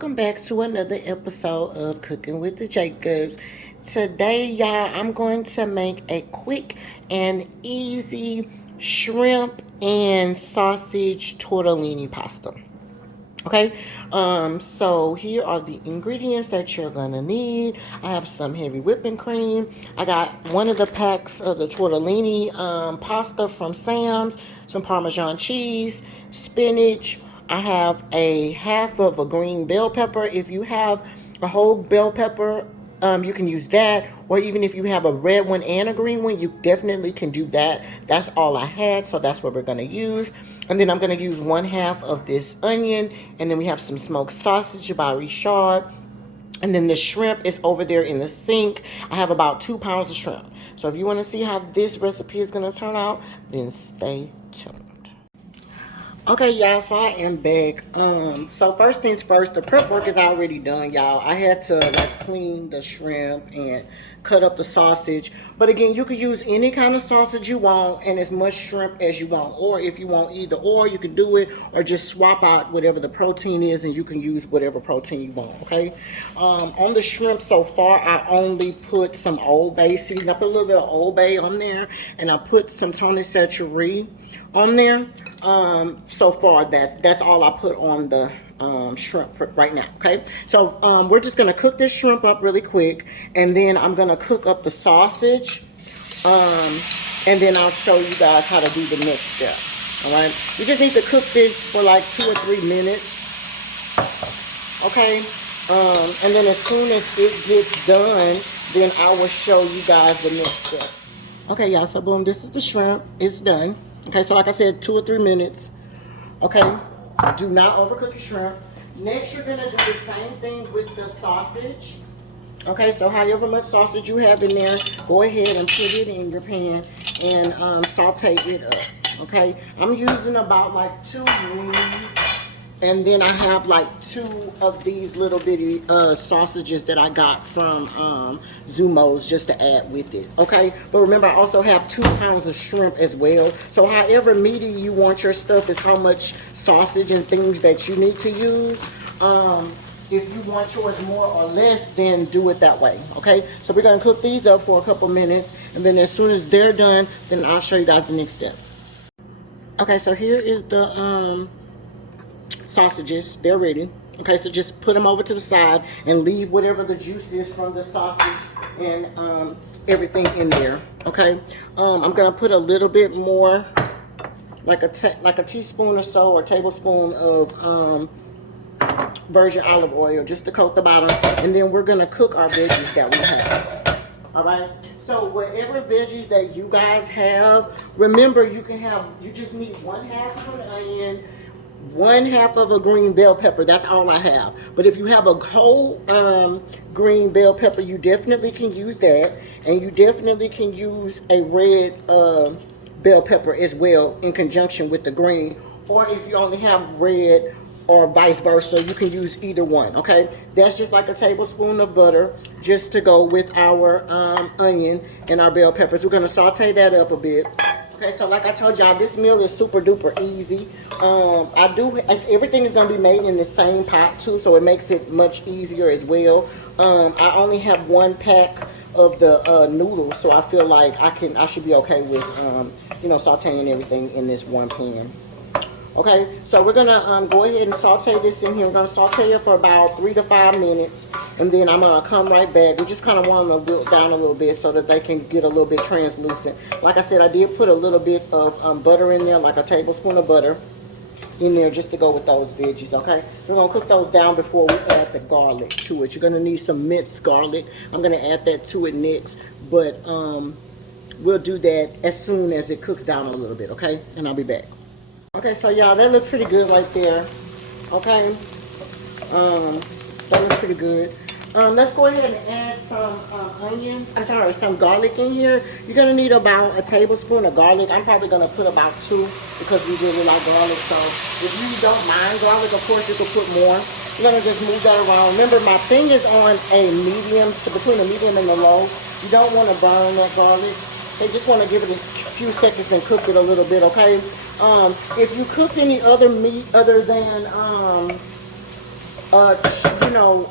welcome back to another episode of Cooking with the Jacobs. Today, y'all, I'm going to make a quick and easy shrimp and sausage tortellini pasta. Okay, so here are the ingredients that you're gonna need. I have some heavy whipping cream. I got one of the packs of the tortellini pasta from Sam's, some Parmesan cheese, spinach. I have a half of a green bell pepper. If you have a whole bell pepper, you can use that, or even if you have a red one and a green one, you definitely can do that. That's all I had, so that's what we're going to use. And then I'm going to use 1/2 of this onion, and then we have some smoked sausage by Richard. And then the shrimp is over there in the sink. I have about 2 pounds of shrimp. So if you want to see how this recipe is going to turn out, then stay tuned. Okay, y'all, so I am back. So first things first, the prep work is already done, y'all. I had to clean the shrimp and cut up the sausage. But again, you could use any kind of sausage you want and as much shrimp as you want. Or if you want either or, you can do it, or just swap out whatever the protein is and you can use whatever protein you want, okay? On the shrimp so far, I only put some Old Bay seasoning. I put a little bit of Old Bay on there, and I put some Tony Chachere on there. So far that's all I put on the shrimp for right now. Okay, so we're just gonna cook this shrimp up really quick, and then I'm gonna cook up the sausage, and then I'll show you guys how to do the next step. All right, you just need to cook this for like 2 or 3 minutes. Okay, and then as soon as it gets done, then I will show you guys the next step. Okay, y'all, so boom, this is the shrimp. It's done. Okay, so like I said, 2 or 3 minutes. Okay, do not overcook your shrimp. Next, you're gonna do the same thing with the sausage. Okay, so however much sausage you have in there, go ahead and put it in your pan and saute it up. Okay, I'm using about like 2 wings. And then I have like 2 of these little bitty sausages that I got from Zumo's just to add with it, okay? But remember, I also have 2 pounds of shrimp as well. So however meaty you want your stuff is how much sausage and things that you need to use. If you want yours more or less, then do it that way, okay? So we're gonna cook these up for a couple minutes, and then as soon as they're done, then I'll show you guys the next step. Okay, so here is the sausages. They're ready. Okay, so just put them over to the side and leave whatever the juice is from the sausage and everything in there. Okay, I'm gonna put a little bit more, like a teaspoon or so, or tablespoon of virgin olive oil, just to coat the bottom, and then we're gonna cook our veggies that we have. All right, so whatever veggies that you guys have, remember you just need 1/2 of an onion, 1/2 of a green bell pepper. That's all I have. But if you have a whole green bell pepper, you definitely can use that, and you definitely can use a red bell pepper as well in conjunction with the green. Or if you only have red, or vice versa, you can use either one. Okay, that's just like a tablespoon of butter just to go with our onion and our bell peppers. We're going to saute that up a bit. Okay, so like I told y'all, this meal is super duper easy. Everything is gonna be made in the same pot too, so it makes it much easier as well. I only have 1 pack of the noodles, so I feel like I should be okay with sauteing everything in this one pan. Okay, so we're gonna go ahead and saute this in here. We're gonna saute it for about 3 to 5 minutes, and then I'm gonna come right back. We just kind of want them to wilt down a little bit so that they can get a little bit translucent. Like I said, I did put a little bit of butter in there, like a tablespoon of butter in there, just to go with those veggies. Okay, we're gonna cook those down before we add the garlic to it. You're gonna need some minced garlic. I'm gonna add that to it next, but we'll do that as soon as it cooks down a little bit. Okay, and I'll be back. Okay, so y'all, that looks pretty good right there. Okay, that looks pretty good. Let's go ahead and add some some garlic in here. You're gonna need about a tablespoon of garlic. I'm probably gonna put about 2 because we really like garlic. So if you don't mind garlic, of course you could put more. You're gonna just move that around. Remember, my thing is on a medium, between the medium and the low. You don't want to burn that garlic. They just want to give it a few seconds and cook it a little bit, okay? If you cooked any other meat other than you know,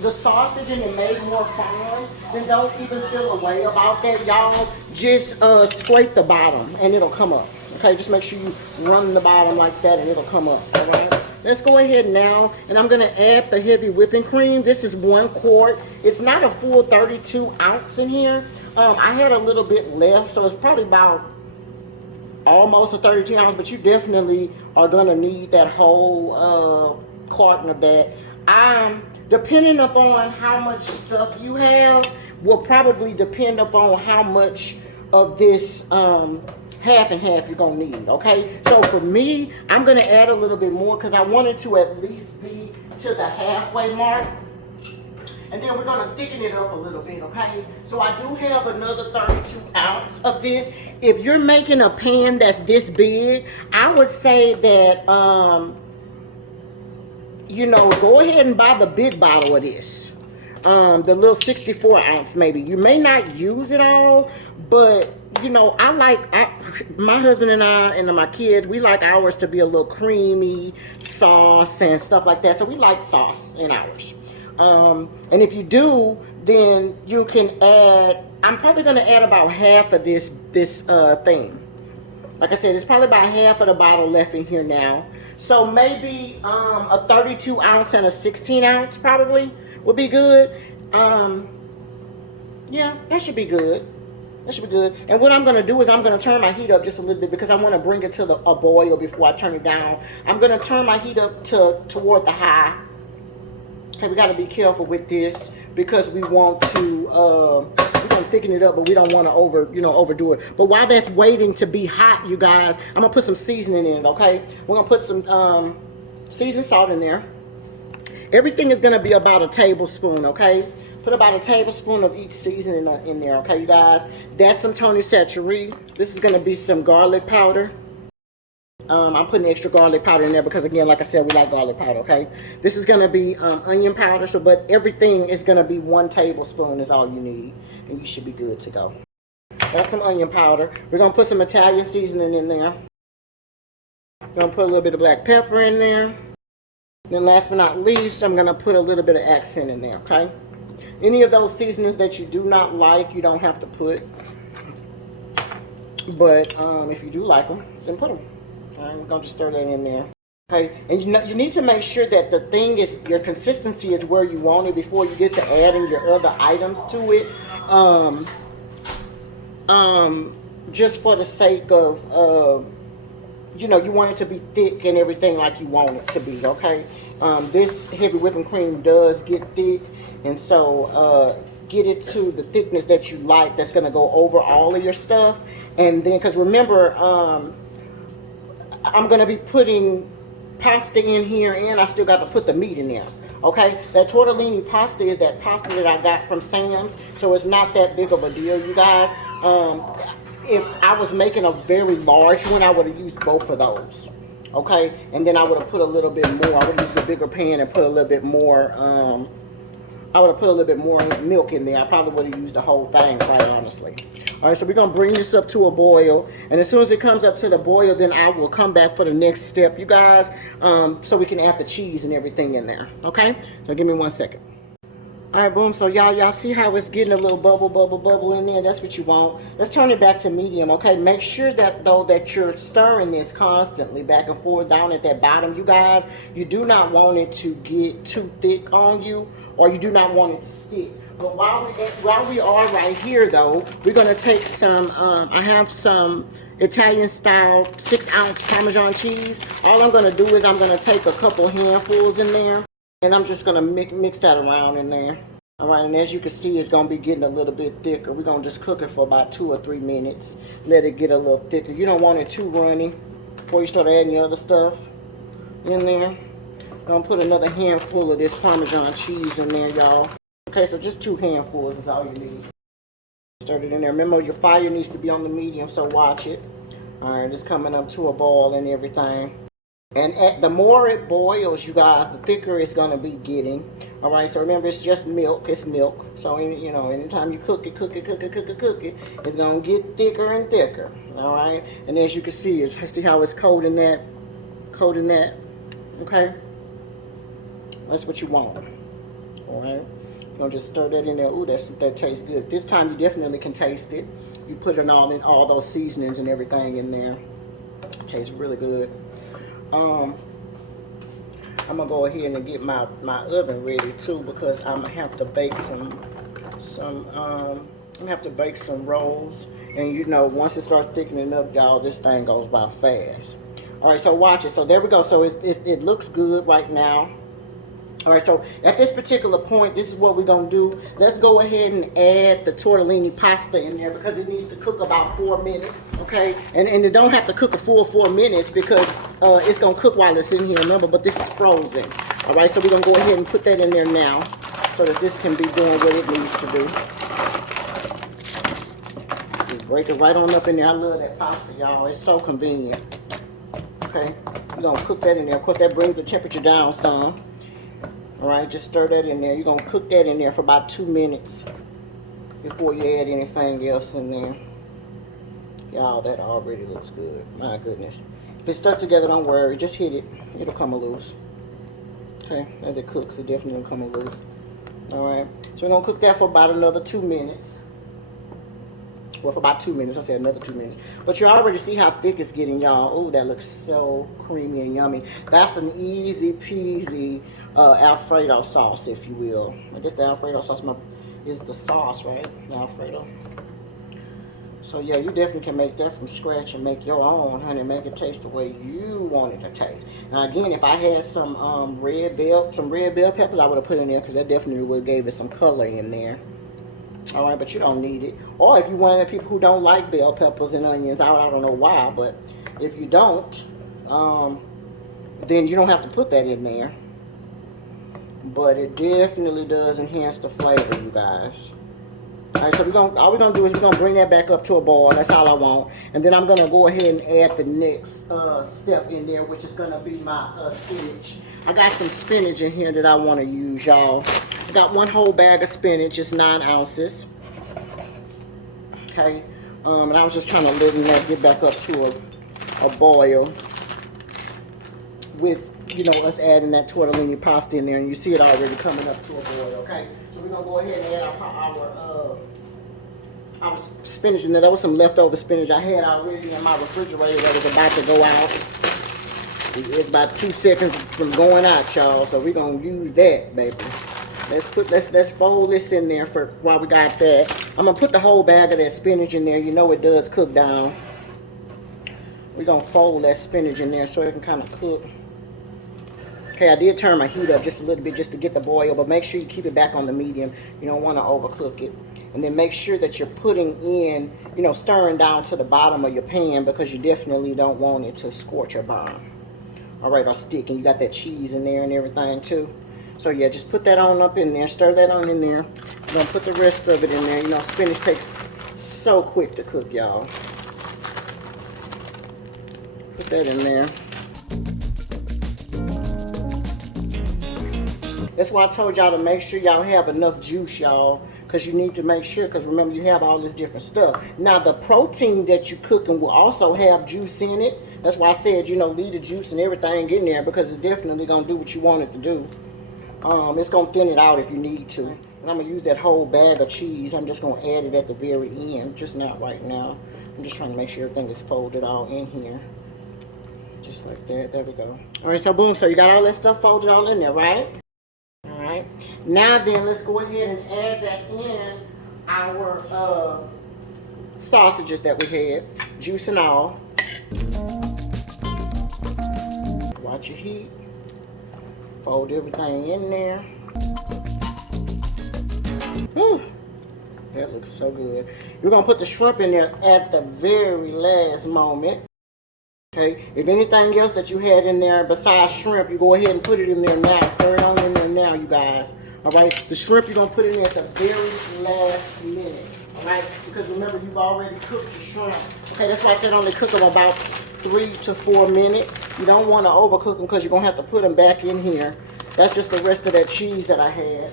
the sausage and it made more foam, then don't even feel a way about that, y'all. Just scrape the bottom and it'll come up. Okay, just make sure you run the bottom like that and it'll come up. All right. Let's go ahead now, and I'm gonna add the heavy whipping cream. This is 1 quart. It's not a full 32 ounce in here. I had a little bit left, so it's probably about almost a 32 ounce, but you definitely are gonna need that whole carton of that. Depending upon how much stuff you have, will probably depend upon how much of this half and half you're gonna need. Okay, so for me, I'm gonna add a little bit more because I want it to at least be to the halfway mark. And then we're gonna thicken it up a little bit, okay? So I do have another 32 ounce of this. If you're making a pan that's this big, I would say that, you know, go ahead and buy the big bottle of this. The little 64 ounce maybe. You may not use it all, but you know, my husband and I and my kids, we like ours to be a little creamy sauce and stuff like that. So we like sauce in ours. And if you do, then you can add, I'm probably going to add about half of this thing. Like I said, it's probably about half of the bottle left in here now. So maybe a 32 ounce and a 16 ounce probably would be good. Yeah, that should be good. That should be good. And what I'm going to do is I'm going to turn my heat up just a little bit because I want to bring it to a boil before I turn it down. I'm going to turn my heat up toward the high. Okay, we got to be careful with this because we want to we're gonna thicken it up, but we don't want to overdo it. But while that's waiting to be hot, you guys, I'm gonna put some seasoning in it. Okay, we're gonna put some seasoned salt in there. Everything is gonna be about a tablespoon. Okay, put about a tablespoon of each seasoning in there. Okay, you guys, that's some Tony Chachere. This is gonna be some garlic powder. I'm putting extra garlic powder in there because, again, like I said, we like garlic powder, okay? This is going to be onion powder, but everything is going to be 1 tablespoon is all you need, and you should be good to go. That's some onion powder. We're going to put some Italian seasoning in there. We're going to put a little bit of black pepper in there. Then last but not least, I'm going to put a little bit of accent in there, okay? Any of those seasonings that you do not like, you don't have to put. But if you do like them, then put them. All right, we're going to just stir that in there. Okay, and you need to make sure that the thing is, your consistency is where you want it before you get to adding your other items to it. Just for the sake of, you know, you want it to be thick and everything like you want it to be, okay? This heavy whipping cream does get thick, and so get it to the thickness that you like that's going to go over all of your stuff. And then, because remember, I'm going to be putting pasta in here, and I still got to put the meat in there. Okay, that tortellini pasta is that pasta that I got from Sam's, so it's not that big of a deal, you guys. If I was making a very large one, I would have used both of those. Okay, and then I would have put a little bit more. I would have used a bigger pan and put a little bit more. I would have put a little bit more milk in there. I probably would have used the whole thing, quite honestly. All right, so we're going to bring this up to a boil. And as soon as it comes up to the boil, then I will come back for the next step, you guys, so we can add the cheese and everything in there. Okay? So give me 1 second. All right, boom. So y'all see how it's getting a little bubble in there? That's what you want. Let's turn it back to medium, okay? Make sure that, though, that you're stirring this constantly back and forth down at that bottom, you guys. You do not want it to get too thick on you, or you do not want it to stick. But while we are right here, though, we're going to take some, I have some Italian-style 6-ounce Parmesan cheese. All I'm going to do is I'm going to take a couple handfuls in there. And I'm just going to mix that around in there. All right, and as you can see, it's going to be getting a little bit thicker. We're going to just cook it for about 2 or 3 minutes. Let it get a little thicker. You don't want it too runny before you start adding your other stuff in there. I'm going to put another handful of this Parmesan cheese in there, y'all. Okay, so just 2 handfuls is all you need. Stir it in there. Remember, your fire needs to be on the medium, so watch it. All right, it's coming up to a boil and everything. And the more it boils, you guys, the thicker it's going to be getting. All right, so remember, it's just milk. It's milk. So, you know, anytime you cook it, it's going to get thicker and thicker. All right, and as you can see, see how it's coating that. Okay. That's what you want. All right. You're gonna just stir that in there. Ooh, that tastes good. This time you definitely can taste it. You put it all those seasonings and everything in there. It tastes really good. I'm gonna go ahead and get my oven ready too, because I'm gonna have to bake some I'm gonna have to bake some rolls. And you know, once it starts thickening up, y'all, this thing goes by fast. All right, so watch it. So there we go. So it looks good right now. All right, so at this particular point, this is what we're going to do. Let's go ahead and add the tortellini pasta in there, because it needs to cook about 4 minutes, okay? And it don't have to cook a full 4 minutes, because it's going to cook while it's in here, remember, but this is frozen. All right, so we're going to go ahead and put that in there now, so that this can be doing what it needs to do. Just break it right on up in there. I love that pasta, y'all. It's so convenient. Okay, we're going to cook that in there. Of course, that brings the temperature down some. All right, just stir that in there. You're going to cook that in there for about 2 minutes before you add anything else in there. Y'all, that already looks good. My goodness. If it's stuck together, don't worry. Just hit it. It'll come loose. Okay, as it cooks, it definitely will come loose. All right, so we're going to cook that for about another 2 minutes. Well, for about 2 minutes. I said another 2 minutes. But you already see how thick it's getting, y'all. Oh, that looks so creamy and yummy. That's an easy peasy Alfredo sauce, if you will. I guess the Alfredo sauce is the sauce, right? The Alfredo. So, yeah, you definitely can make that from scratch and make your own, honey. Make it taste the way you want it to taste. Now, again, if I had some red bell peppers, I would have put in there, because that definitely would have gave it some color in there. All right, but you don't need it. Or if you're one of the people who don't like bell peppers and onions, I don't know why, but if you don't, then you don't have to put that in there. But it definitely does enhance the flavor, you guys. All right, so all we're gonna do is we're gonna bring that back up to a boil. That's all I want. And then I'm gonna go ahead and add the next step in there, which is gonna be my spinach. I got some spinach in here that I want to use, y'all. I got 1 whole bag of spinach. It's 9 ounces. Okay, and I was just kind of letting that get back up to a boil with, you know, us adding that tortellini pasta in there, and you see it already coming up to a boil. Okay, so we're gonna go ahead and add our spinach in there. That was some leftover spinach I had already in my refrigerator that was about to go out. It's about 2 seconds from going out, y'all. So we're gonna use that, baby. Let's fold this in there for while we got that. I'm gonna put the whole bag of that spinach in there. You know it does cook down. We're gonna fold that spinach in there so it can kind of cook. Okay, I did turn my heat up just a little bit just to get the boil, but make sure you keep it back on the medium. You don't want to overcook it. And then make sure that you're putting in, you know, stirring down to the bottom of your pan, because you definitely don't want it to scorch or burn. All right, or stick. And you got that cheese in there and everything too. So yeah, just put that on up in there. Stir that on in there. I'm gonna put the rest of it in there. You know, spinach takes so quick to cook, y'all. Put that in there. That's why I told y'all to make sure y'all have enough juice, y'all. Because you need to make sure, because remember, you have all this different stuff. Now, the protein that you're cooking will also have juice in it. That's why I said, you know, leave the juice and everything in there, because it's definitely going to do what you want it to do. It's going to thin it out if you need to. And I'm going to use that whole bag of cheese. I'm just going to add it at the very end, just not right now. I'm just trying to make sure everything is folded all in here. Just like that. There we go. All right, so boom. So you got all that stuff folded all in there, right? All right. Now then, let's go ahead and add that in our sausages that we had, juice and all. Watch your heat. Fold everything in there. Whew. That looks so good. You're going to put the shrimp in there at the very last moment. Okay, if anything else that you had in there besides shrimp, you go ahead and put it in there now. Stir it on in there now, you guys. All right, the shrimp you're going to put in there at the very last minute. All right, because remember, you've already cooked your shrimp. Okay, that's why I said only cook them about 3 to 4 minutes. You don't want to overcook them, because you're going to have to put them back in here. That's just the rest of that cheese that I had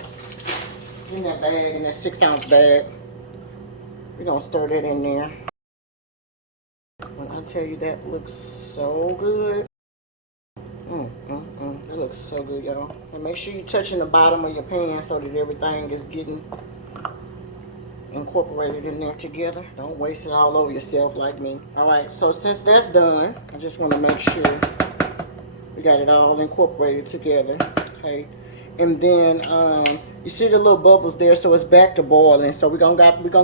in that bag, in that 6-ounce bag. We're going to stir that in there. When I tell you that looks so good. That looks so good, y'all. And make sure you're touching the bottom of your pan so that everything is getting incorporated in there together. Don't waste it all over yourself like me. All right, so since that's done, I just want to make sure we got it all incorporated together. Okay, and then you see the little bubbles there, so it's back to boiling. So we're gonna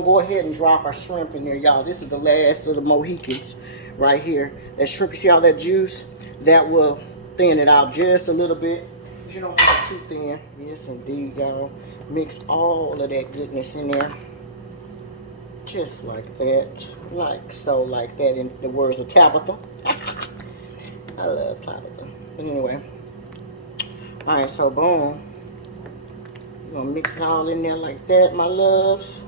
go ahead and drop our shrimp in there, y'all. This is the last of the Mohicans right here. That shrimp, you see all that juice? That will thin it out just a little bit. You don't want it too thin. Yes, indeed, y'all. Mix all of that goodness in there. Just like that. Like so, like that, in the words of Tabitha. I love Tabitha. But anyway. Alright, so boom. You're gonna mix it all in there like that, my loves.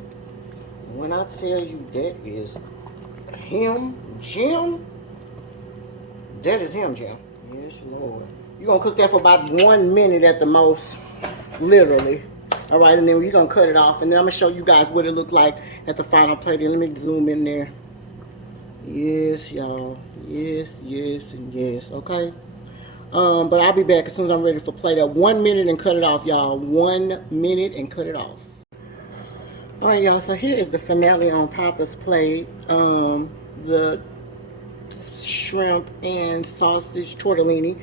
When I tell you that is him, Jim, that is him, Jim. Yes, Lord. You're gonna cook that for about 1 minute at the most, literally. All right, and then we're gonna cut it off, and then I'm gonna show you guys what it looked like at the final plate. Let me zoom in there. Yes, y'all. Yes, yes, and yes. Okay. But I'll be back as soon as I'm ready for plate up. 1 minute and cut it off, y'all. 1 minute and cut it off. All right, y'all. So here is the finale on Papa's plate. The shrimp and sausage tortellini.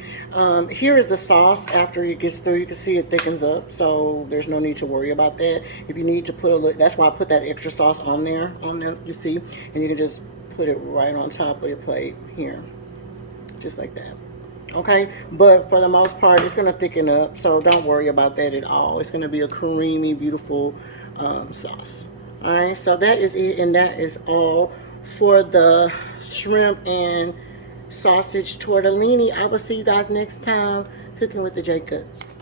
Here is the sauce. After it gets through, you can see it thickens up, so there's no need to worry about that. If you need to put a little, that's why I put that extra sauce on there, you see, and you can just put it right on top of your plate here, just like that. Okay, but for the most part, it's gonna thicken up, so don't worry about that at all. It's gonna be a creamy, beautiful sauce. All right, so that is it, and that is all for the shrimp and sausage tortellini. I will see you guys next time cooking with the Jacobs.